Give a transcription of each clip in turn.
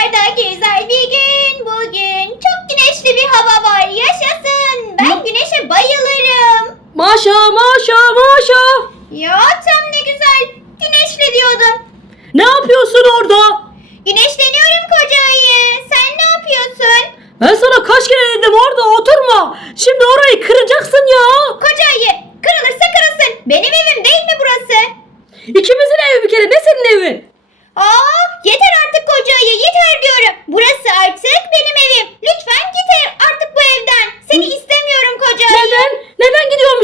Dışarıda güzel bir gün bugün. Çok güneşli bir hava var. Yaşasın. Ben güneşe bayılırım. Maşa maşa maşa. Ya tam ne güzel. Güneşli diyordum. Ne yapıyorsun orada? Güneşleniyorum koca ayı. Sen ne yapıyorsun? Ben sana kaç kere dedim orada oturma. Şimdi orayı kıracaksın ya. Koca ayı. Kırılırsa kırılsın. Benim evim değil mi burası? İkimizin evi bir kere ne senin evin? Aa, yeter artık koca ayı. Yeter diyorum. Burası artık benim evim. Lütfen git ev- artık bu evden. Seni istemiyorum koca ayı. Neden?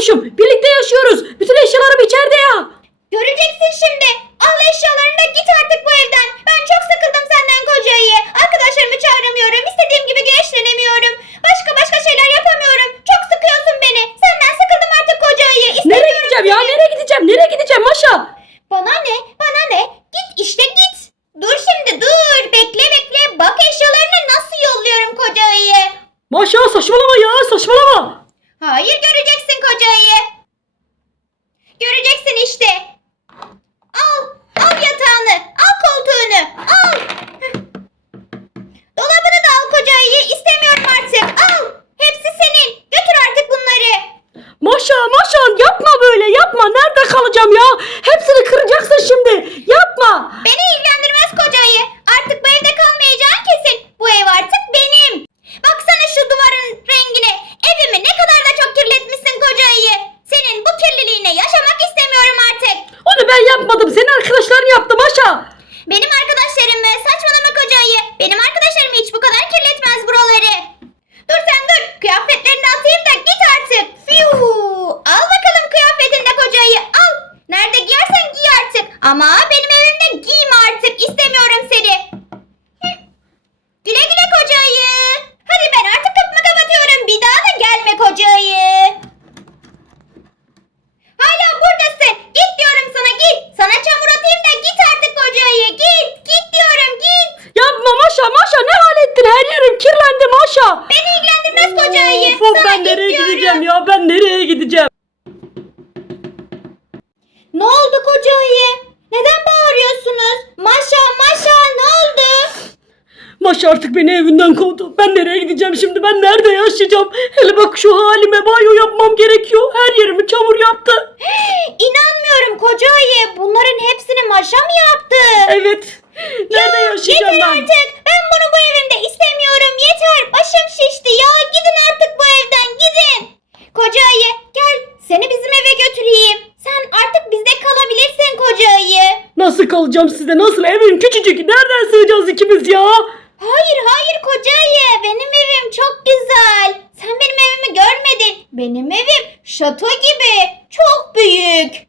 Gidiyormuşum? Birlikte yaşıyoruz. Bütün eşyalarım içeride ya. Göreceksin şimdi. Al eşyalarını da git artık bu evden. Ben çok sıkıldım senden koca ayı. Arkadaşlarımı çağıramıyorum. İstediğim gibi güneşlenemiyorum. Başka başka şeyler yapamıyorum. Çok sıkıyorsun beni. Senden sıkıldım artık koca ayı. Nereye gideceğim ya? seni. Nereye gideceğim? Nereye gideceğim Maşa? Bana ne? Bana ne? Git işte git. Dur şimdi dur. Bekle bekle. Bak eşyalarını nasıl yolluyorum koca ayı. Maşa saçmalama ya saçmalama. Hayır göreceksin koca ayı. Göreceksin işte. Al. Al yatağını. Al koltuğunu. Al. Heh. Dolabını da al koca ayı. İstemiyorum artık. Al. Hepsi senin. Götür artık bunları. Maşa Maşa yapma böyle yapma. Nerede kalacağım ya? Hepsini kıracaksın şimdi. Yapma. Beni ilgilendirmez koca ayı. Artık bu evde kalmayacağın kesin. Bu ev artık benim. Baksana şu duvarın rengine. Evimi ne kadar da çok kirletmişsin koca ayı. Senin bu kirliliğine yaşamak istemiyorum artık. Onu ben yapmadım. Senin arkadaşların yaptı Maşa. Benim arkadaşlarım mı? Saçmalama koca ayı. Benim arkadaşlarım hiç bu kadar kirletmez buraları. Dur sen dur. Kıyafetlerini atayım da git artık. Fiu. Al bakalım kıyafetini de koca ayı. Al. Nerede giyersen giy artık. Ama benim evimde giyme artık. İstemiyorum seni. Güle güle koca ayı. Hadi ben artık kapımı kapatıyorum. Bir daha da gelme koca ayı. Hala buradasın. Git diyorum sana git. Sana çamur atayım da git artık koca ayı. Git. Git diyorum git. Yapma Maşa Maşa ne hal ettin? Her yerim kirlendi Maşa. Beni ilgilendirmez koca ayı. Of, of, Sana ben git nereye diyorum. gideceğim ya? Ben nereye gideceğim? Ne oldu koca ayı? Neden bağırıyorsunuz? Maşa maşa ne oldu? Maşa artık beni evinden kovdu. Ben nereye gideceğim şimdi? Ben nerede yaşayacağım? Hele bak şu halime banyo yapmam gerekiyor. Her yerimi çamur yaptı. İnanmıyorum koca ayı. Bunların hepsini maşa mı yaptı? Evet. Nerede yaşayacağım Yeter ben? artık. Ben bunu bu evimde istemiyorum. Yeter. Başım şişti ya. Gidin artık bu evden. Gidin. Koca ayı gel. Seni bizim eve götüreyim. Sen artık bizde kalabilirsin koca ayı. Nasıl kalacağım size? Nasıl? Evim küçücük. Nereden sığacağız ikimiz ya? Hayır hayır koca ayı. Benim evim çok güzel. Sen benim evimi görmedin. Benim evim şato gibi. Çok büyük.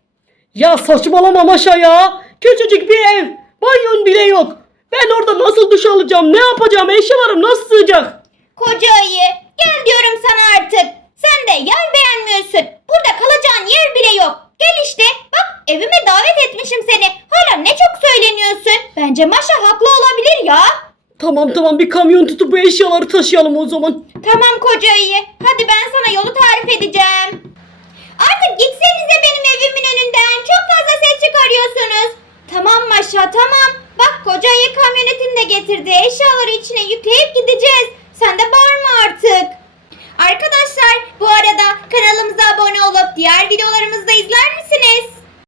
Ya saçmalama Maşa ya. Küçücük bir ev. Banyon bile yok. Ben orada nasıl duş alacağım? Ne yapacağım? Eşyalarım nasıl sığacak? Koca ayı gel diyorum sana artık. Sen de yer beğenmiyorsun. Burada kalacağın yer bile yok. Gel işte bak evime davet etmişim seni. Hala ne çok söyleniyorsun. Bence Maşa haklı olabilir ya. Tamam tamam bir kamyon tutup bu eşyaları taşıyalım o zaman. Tamam koca ayı. Hadi ben sana yolu tarif edeceğim. Artık gitsenize benim evimin önünden. Çok fazla ses çıkarıyorsunuz. Tamam Maşa tamam. Bak koca ayı kamyonetini de getirdi. Eşyaları içine yükleyip gideceğiz. Sen de bağırma artık. Arkadaşlar bu arada kanalımıza abone olup diğer videolarımızı?